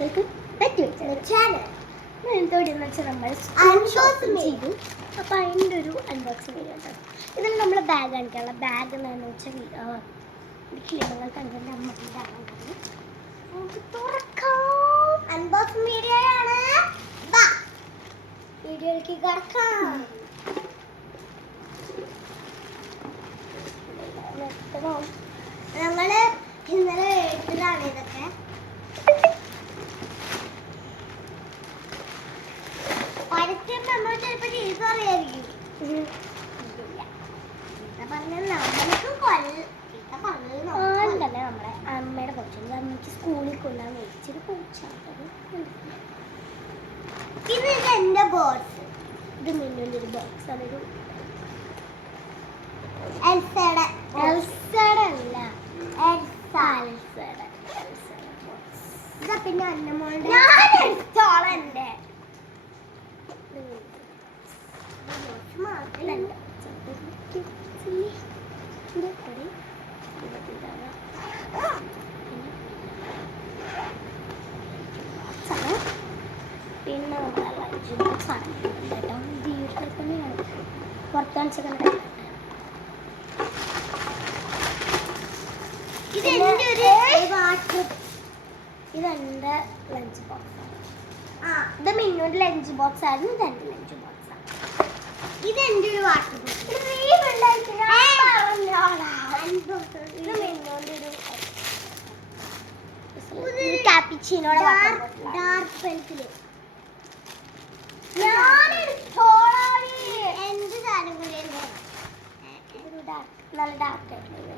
Welcome back to channel. എന്തുകൊണ്ടെന്ന് വെച്ചാൽ നമ്മൾ അൺബോക്സിങ് ചെയ്തു. അപ്പോൾ അതിൻ്റെ ഒരു അൺബോക്സിങ് വീഡിയോ കേട്ടോ. ഇതിൽ നമ്മൾ ബാഗ് കാണിക്കാനുള്ള ബാഗ് എന്താണെന്ന് വെച്ചാൽ നിങ്ങൾ കണ്ടിട്ട് അമ്മയുടെ ബാഗാണ്. നമുക്ക് തുറക്കാം. അൺബോക്സിങ് വീഡിയോ ആണ്. വീഡിയോയിലേക്ക് കിടക്കാം. നമ്മള് ഇന്നലെ എടുത്തതാണ് ഇതൊക്കെ. പരസ്യം നമ്മൾ ചിലപ്പോൾ ചെയ്ത് അറിയായിരിക്കും. നമ്മളെ അമ്മയുടെ പൂച്ച അമ്മയ്ക്ക് സ്കൂളിൽ കൊണ്ടാൻ മേടിച്ചൊരു പൂച്ചാണ്. ഇത് എന്റെ ബോക്സ്. ഇത് മിന്നുവിൻ്റെ ഒരു ബോക്സ് ആണ്. ഒരു എൽസയുടെ അല്ല ഇതാ. പിന്നെ അന്നമോളുടെ ചോളന്റെ പിന്നെ പുറത്താണ്. ഇതെന്റെ ലഞ്ച് ബോക്സ് ആണ്. ഇത് മിന്നുവിന്റെ ലഞ്ച് ബോക്സ് ആയിരുന്നു. ഇതെന്റെ ലഞ്ച് ബോക്സ് ആണ്. ഇതെന്റെ ഒരു വാട്ടർ ബോക്സ്. ഇത് മിന്നുവിന്റെ ഒരു കാപ്പിച്ചിനോടെ ഡാർക്ക് പെൻസില്. എന്ത് സാധനം കൂടി നല്ല ഡാർക്ക് ആയിട്ടുള്ള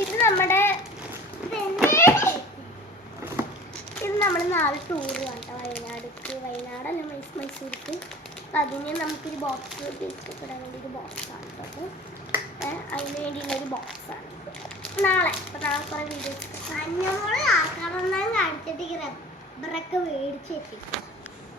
ഇത് നമ്മുടെ നാളെ ടൂർ കണ്ടോ. വയനാടല്ല മൈസൂർക്ക്. അപ്പം അതിന് നമുക്കൊരു ബോക്സ് ഇഷ്ടപ്പെടാൻ വേണ്ടി ഒരു ബോക്സാണ് കേട്ടോ. അതിന് വേണ്ടിയുള്ളൊരു ബോക്സാണ് നാളെ. അപ്പം നാളെ കുറേ വീഡിയോസ് കാണിച്ചിട്ട് റബ്ബറൊക്കെ മേടിച്ചെത്തിക്കും.